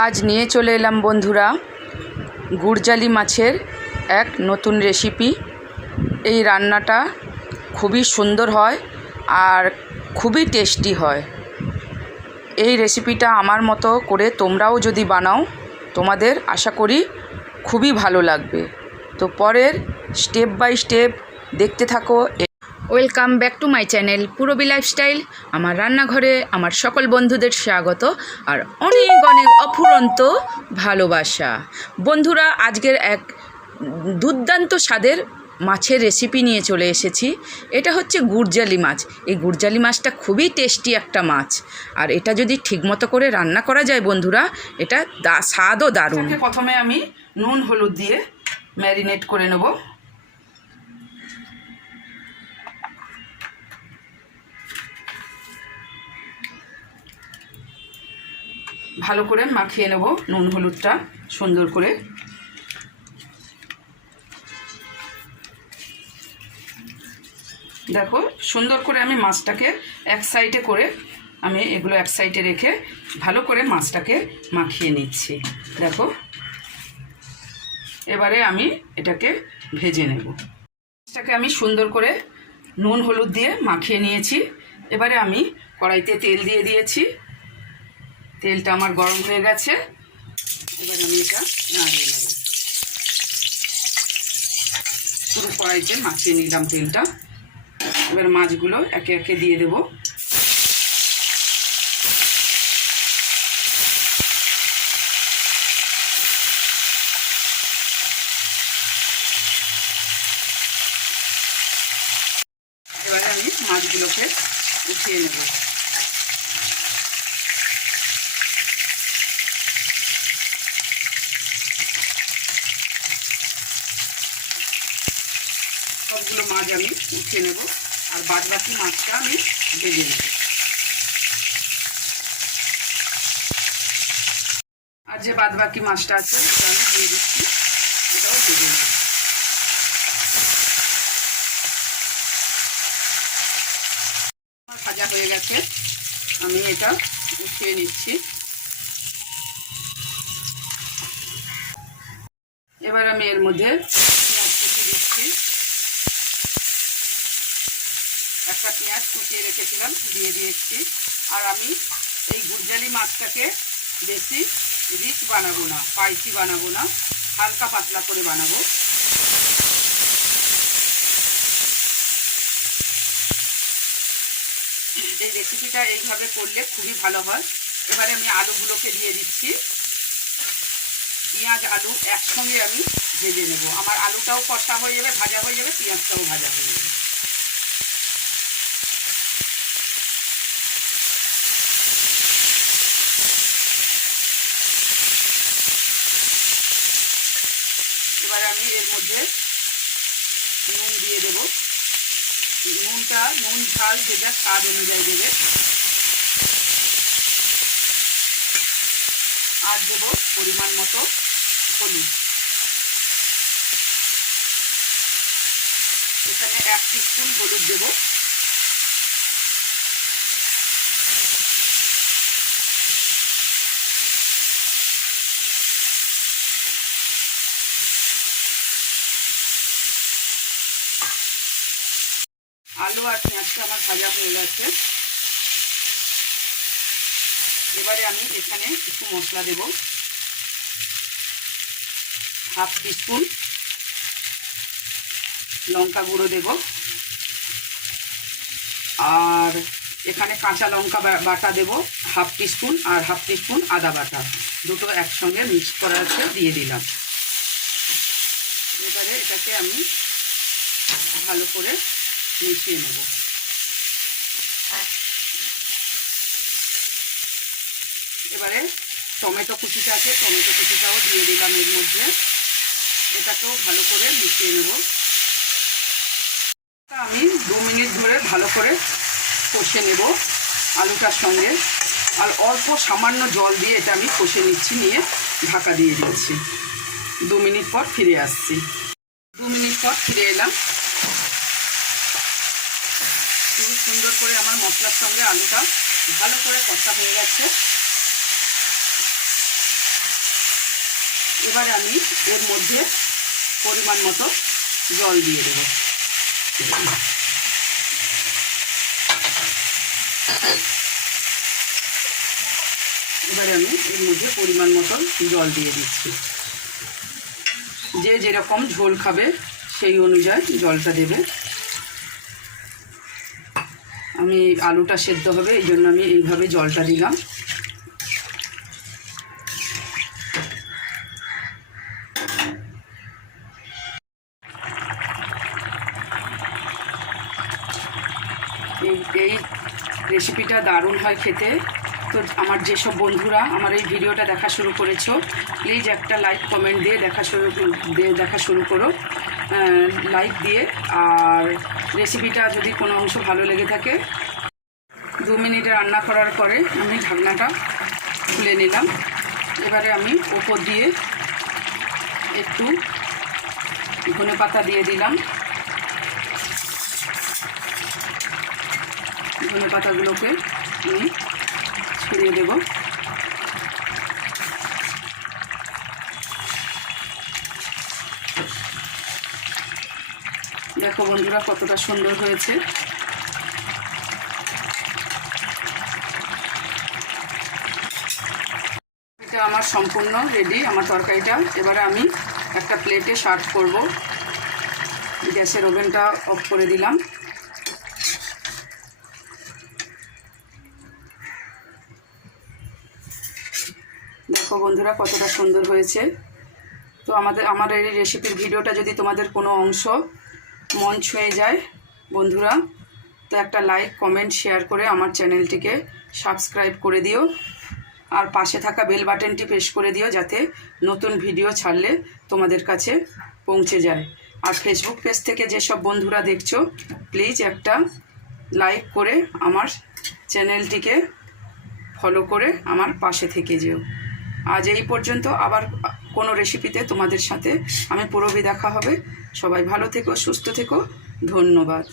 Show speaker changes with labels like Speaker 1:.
Speaker 1: আজ নিয়ে চলে এলাম বন্ধুরা গুড়জালি মাছের এক নতুন রেসিপি এই রান্নাটা খুবই সুন্দর হয় আর খুবই টেস্টি হয়। এই রেসিপিটা আমার মতো করে তোমরাও যদি বানাও, তোমাদের আশা করি খুবই ভালো লাগবে। তো পরের স্টেপ বাই স্টেপ দেখতে থাকো। Welcome back to my channel Purbi lifestyle. আমার রান্নাঘরে আমার সকল বন্ধুদের স্বাগত আর অনেক অনেক অফুরন্ত ভালোবাসা। বন্ধুরা, আজকের এক দুর্দান্ত স্বাদের মাছের রেসিপি নিয়ে চলে এসেছি। এটা হচ্ছে গুড়জালি মাছ। এই গুড়জালি মাছটা খুবই টেস্টি একটা মাছ। আর এটা যদি ঠিকমতো করে রান্না করা যায় বন্ধুরা, এটা স্বাদও দারুণ। প্রথমে আমি নুন, হলুদ দিয়ে ম্যারিনেট করে নেব। ভালো করে মাখিয়ে নেব নুন, হলুদটা সুন্দর করে। দেখো, সুন্দর করে আমি মাছটাকে এক সাইডে করে আমি এগুলো এক সাইডে রেখে ভালো করে মাছটাকে মাখিয়ে নিচ্ছি। দেখো, এবারে আমি এটাকে ভেজে নেব। মাছটাকে আমি সুন্দর করে নুন, হলুদ দিয়ে মাখিয়ে নিয়েছি। এবারে আমি কড়াইতে তেল দিয়ে দিয়েছি। তেলটা আমার গরম হয়ে গেছে। এবার আমি এটা নাড়িয়ে নেব। পুরো কড়াইতে মাখিয়ে নিলাম তেলটা। এবার মাছগুলো একে একে দিয়ে দেব। এবারে আমি মাছগুলোকে উঠিয়ে নেব। সবগুলো মাছ আমি উঠিয়ে নেব আর বাদ বাকি মাছটা আমি ভেজে নেব। আর যে বাদ বাকি মাছটা আছে সেটা আমি দিয়ে দিচ্ছি, এটাও ভেজে নেব। ভাজা হয়ে গেছে, আমি এটা উঠিয়ে নিচ্ছি। এবার আমি এর মধ্যে পেঁয়াজ কুচি দিচ্ছি। একটা পেঁয়াজ কুচিয়ে রেখেছিলাম, দিয়ে দিয়েছি। আর আমি এই গুরজালি মাছটাকে বেশি রিচ বানাবো না পাইসি বানাবো না, হালকা পাতলা করে বানাবো। এই রেসিপিটা এইভাবে করলে খুবই ভালো হয়। এবারে আমি আলুগুলোকে দিয়ে দিচ্ছি। পেঁয়াজ, আলু একসঙ্গে আমি ভেজে নেব। আমার আলুটাও কষা হয়ে যাবে, ভাজা হয়ে যাবে, পেঁয়াজটাও ভাজা হয়ে যাবে। এবারে আমি এর মধ্যে নুন দিয়ে দেব। নুনটা, নুন, ঝাল যে যা স্বাদ অনুযায়ী দেবে। আর দেব পরিমাণ মতো হলুদ। এখানে এক স্পুন হলুদ দেবো। আলু আর পেঁয়াজটা আমার ভাজা হয়ে গেছে। এবারে আমি এখানে একটু মশলা দেব। হাফ টিস্পুন লঙ্কা গুঁড়ো দেব। আর এখানে কাঁচা লঙ্কা বাটা দেব, হাফ টিস্পুন আর হাফ টিস্পুন আদা বাটা। দুটো একসঙ্গে মিক্স করা আছে, দিয়ে দিলাম। এবারে এটাকে আমি ভালো করে মিশিয়ে নেব। এবারে টমেটো কুচিটা আছে, টমেটো কুচিটাও দিয়ে দিলাম এর মধ্যে। এটাকেও ভালো করে মিশিয়ে নেব। আমি দু মিনিট ধরে ভালো করে কষে নেব আলুটার সঙ্গে। আর অল্প সামান্য জল দিয়ে এটা আমি কষে নিচ্ছি, নিয়ে ঢাকা দিয়ে দিচ্ছি। দু মিনিট পর ফিরে আসছি। দু মিনিট পর ফিরে এলাম। খুব সুন্দর করে আমার মশলার সঙ্গে আলুটা ভালো করে কষা হয়ে গেছে। এবারে আমি এর মধ্যে পরিমাণ মতো জল দিয়ে দেবো। এবারে আমি এর মধ্যে পরিমাণ মতো জল দিয়ে দিচ্ছি। যে যেরকম ঝোল খাবে সেই অনুযায়ী জলটা দেবে। আমি আলুটা সেদ্ধ হবে, এই জন্য আমি এইভাবে জলটা দিলাম। এই রেসিপিটা দারুণ হয় খেতে। তো আমার যেসব বন্ধুরা আমার এই ভিডিওটা দেখা শুরু করেছ প্লিজ একটা লাইক কমেন্ট দিয়ে দেখা শুরু, দিয়ে দেখা শুরু করো। লাইক দিয়ে। আর রেসিপিটা যদি কোনো অংশ ভালো লেগে থাকে, দু মিনিট রান্না করার পরে আমি ঢাকনাটা খুলে নিলাম। এবারে আমি ওপর দিয়ে একটু ধনে পাতা দিয়ে দিলাম। ধনে পাতাগুলোকে আমি ছড়িয়ে দেব। দেখো বন্ধুরা কতটা সুন্দর হয়েছে। এটা আমার সম্পূর্ণ রেডি, আমার তরকারিটা। এবারে আমি একটা প্লেটে সার্ভ করব। গ্যাসের ওভেনটা অফ করে দিলাম। দেখো বন্ধুরা কতটা সুন্দর হয়েছে। তো আমাদের, আমার এই রেসিপির ভিডিওটা যদি তোমাদের কোনো অংশ মন ছুঁয়ে যায়, বন্ধুরা। তো একটা লাইক কমেন্ট শেয়ার করে আমার চ্যানেলটিকে সাবস্ক্রাইব করে দিও। আর পাশে থাকা বেল বাটনটি প্রেস করে দিও যাতে নতুন ভিডিও ছাড়লে তোমাদের কাছে পৌঁছে যায়। আর ফেসবুক পেজ থেকে যেসব বন্ধুরা দেখছ প্লিজ একটা লাইক করে আমার চ্যানেলটিকে ফলো করে আমার পাশে থেকে যেও। আজ এই পর্যন্ত আবার কোনো রেসিপিতে তোমাদের সাথে আমি পুরোবি দেখা হবে। সবাই ভালো থেকো সুস্থ থেকো। ধন্যবাদ।